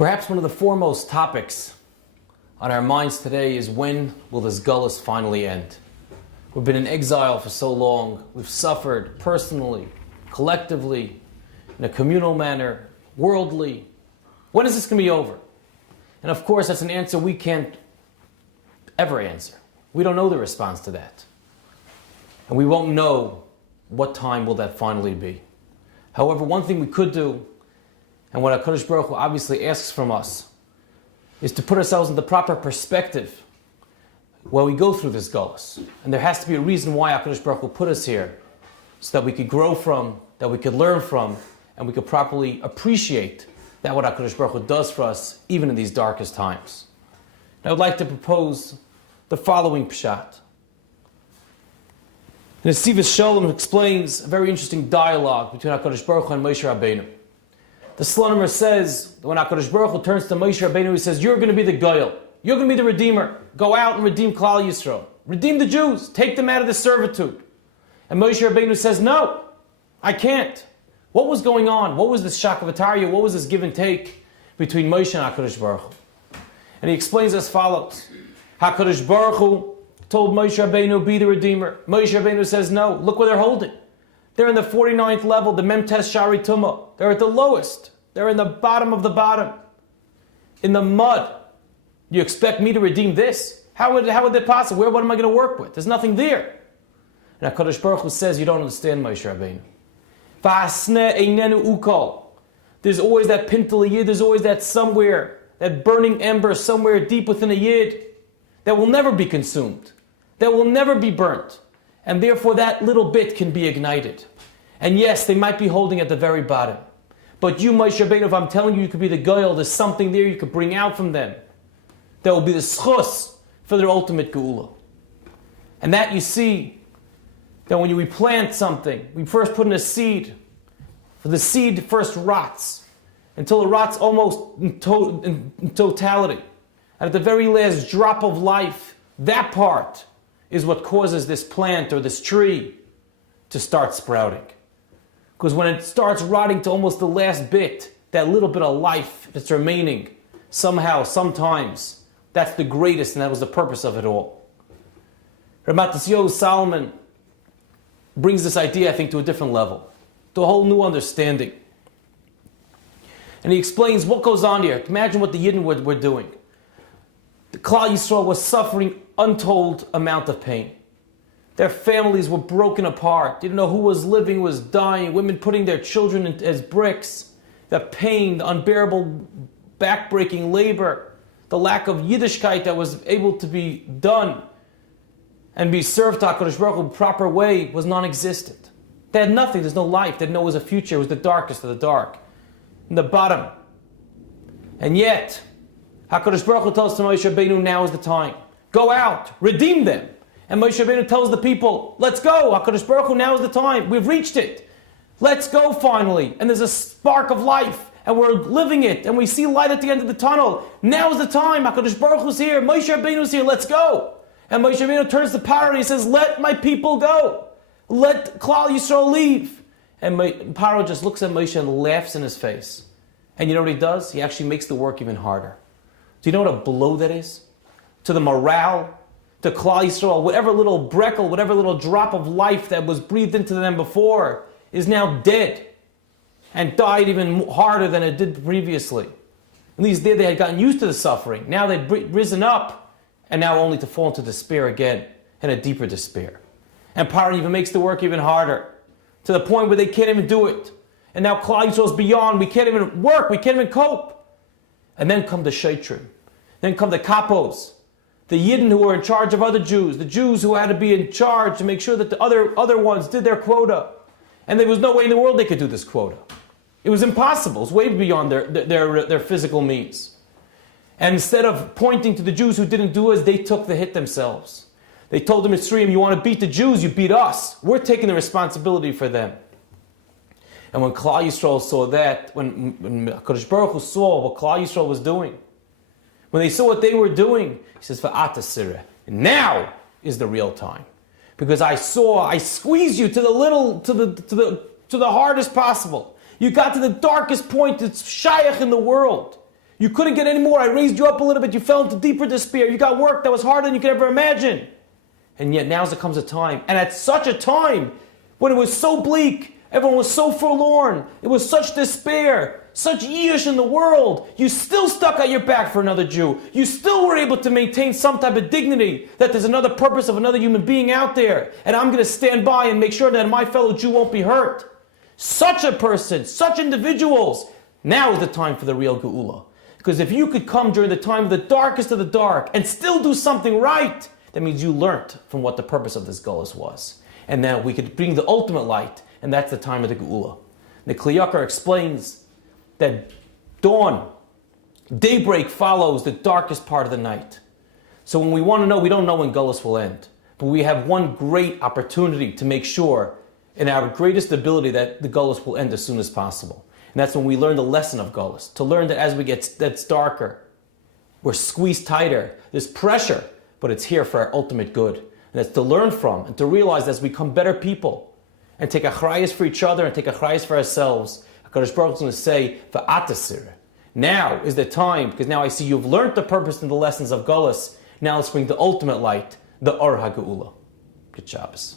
Perhaps one of the foremost topics on our minds today is, when will this gullus finally end? We've been in exile for so long. We've suffered personally, collectively, in a communal manner, worldly. When is this going to be over? And of course, that's an answer we can't ever answer. We don't know the response to that. And we won't know what time will that finally be. However, one thing we could do, and what HaKadosh Baruch Hu obviously asks from us, is to put ourselves in the proper perspective while we go through this gullus. And there has to be a reason why HaKadosh Baruch Hu put us here, so that we could grow from, that we could learn from, and we could properly appreciate that what HaKadosh Baruch Hu does for us, even in these darkest times. And I would like to propose the following Parshat. And Nesivos Shalom explains a very interesting dialogue between HaKadosh Baruch Hu and Moshe Rabbeinu. The Slonimer says that when HaKadosh Baruch Hu turns to Moshe Rabbeinu, he says, "You're going to be the Goyal. You're going to be the Redeemer. Go out and redeem Klal Yisrael. Redeem the Jews. Take them out of the servitude." And Moshe Rabbeinu says, "No, I can't." What was going on? What was this shakavatariya? What was this give and take between Moshe and HaKadosh Baruch Hu? And he explains as follows. HaKadosh Baruch Hu told Moshe Rabbeinu, "Be the Redeemer." Moshe Rabbeinu says, "No." Look where they're holding. They're in the 49th level, the Memtes Shari Tumah. They're at the lowest. They're in the bottom of the bottom. In the mud. You expect me to redeem this? How would that possible? What am I going to work with? There's nothing there. And HaKadosh Baruch Hu says, "You don't understand, Moshe Rabbeinu. V'hasneh einenu ukol." There's always that pintel yid, there's always that somewhere, that burning ember somewhere deep within a yid that will never be consumed, that will never be burnt. And therefore that little bit can be ignited. And yes, they might be holding at the very bottom. But you, Moshe Rabbeinu, if I'm telling you, you could be the goyal, there's something there you could bring out from them. That will be the schus for their ultimate geula. And that you see, that when we plant something, we first put in a seed. For the seed first rots, until it rots almost in totality. And at the very last drop of life, that part is what causes this plant or this tree to start sprouting. Because when it starts rotting to almost the last bit, that little bit of life that's remaining, somehow, sometimes, that's the greatest, and that was the purpose of it all. Ramat Yosef Solomon brings this idea, I think, to a different level, to a whole new understanding. And he explains what goes on here. Imagine what the Yidden were doing. The Klal Yisrael was suffering untold amount of pain. Their families were broken apart. They didn't know who was living, who was dying. Women putting their children as bricks. The pain, the unbearable, backbreaking labor, the lack of Yiddishkeit that was able to be done and be served to HaKadosh Baruch Hu in a proper way was non-existent. They had nothing. There's no life. They didn't know it was a future. It was the darkest of the dark. In the bottom. And yet, HaKadosh Baruch Hu tells to Moshe Rabbeinu, now is the time. Go out. Redeem them. And Moshe Rabbeinu tells the people, let's go. HaKadosh Baruch Hu, now is the time. We've reached it. Let's go finally. And there's a spark of life. And we're living it. And we see light at the end of the tunnel. Now is the time. HaKadosh Baruch Hu's here. Moshe Rabbeinu's here. Let's go. And Moshe Rabbeinu turns to Paro and he says, let my people go. Let Klal Yisrael leave. And Paro just looks at Moshe and laughs in his face. And you know what he does? He actually makes the work even harder. Do you know what a blow that is? To the morale, to Klal Yisrael, whatever little brekel, whatever little drop of life that was breathed into them before is now dead. And died even harder than it did previously. In these days they had gotten used to the suffering. Now they'd risen up, and now only to fall into despair again, and a deeper despair. And Paro even makes the work even harder, to the point where they can't even do it. And now Klal Yisrael's beyond, we can't even work, we can't even cope. And then come the Sheitrim, then come the Kapos, the Yidden who were in charge of other Jews, the Jews who had to be in charge to make sure that the other ones did their quota. And there was no way in the world they could do this quota. It was impossible, it was way beyond their physical means. And instead of pointing to the Jews who didn't do as, they took the hit themselves. They told the Mitzrayim, you want to beat the Jews, you beat us. We're taking the responsibility for them. And when Klal Yisrael saw that, when HaKadosh Baruch Hu saw what Klal Yisrael was doing, when they saw what they were doing, he says, Va'ata sireh. Now is the real time. Because I squeezed you to the hardest possible. You got to the darkest point that's shayach in the world. You couldn't get any more. I raised you up a little bit. You fell into deeper despair. You got work that was harder than you could ever imagine. And yet now there comes a time, and at such a time, when it was so bleak, everyone was so forlorn, it was such despair, such yish in the world, you still stuck out your back for another Jew. You still were able to maintain some type of dignity, that there's another purpose of another human being out there, and I'm going to stand by and make sure that my fellow Jew won't be hurt. Such a person, such individuals, now is the time for the real Geula. Because if you could come during the time of the darkest of the dark and still do something right, that means you learnt from what the purpose of this Gullus was. And now we could bring the ultimate light, and that's the time of the Geula. The Kli Yakar explains that dawn, daybreak follows the darkest part of the night. So when we want to know, we don't know when Gullus will end. But we have one great opportunity to make sure, in our greatest ability, that the Gullus will end as soon as possible. And that's when we learn the lesson of Gullus. To learn that as we get that's darker, we're squeezed tighter, there's pressure, but it's here for our ultimate good. And that's to learn from and to realize that as we become better people and take achrayus for each other and take achrayus for ourselves, HaKadosh Baruch Hu is going to say, V'atasir. Now is the time, because now I see you've learned the purpose and the lessons of Gullus. Now let's bring the ultimate light, the Or HaGeula. Good Shabbos.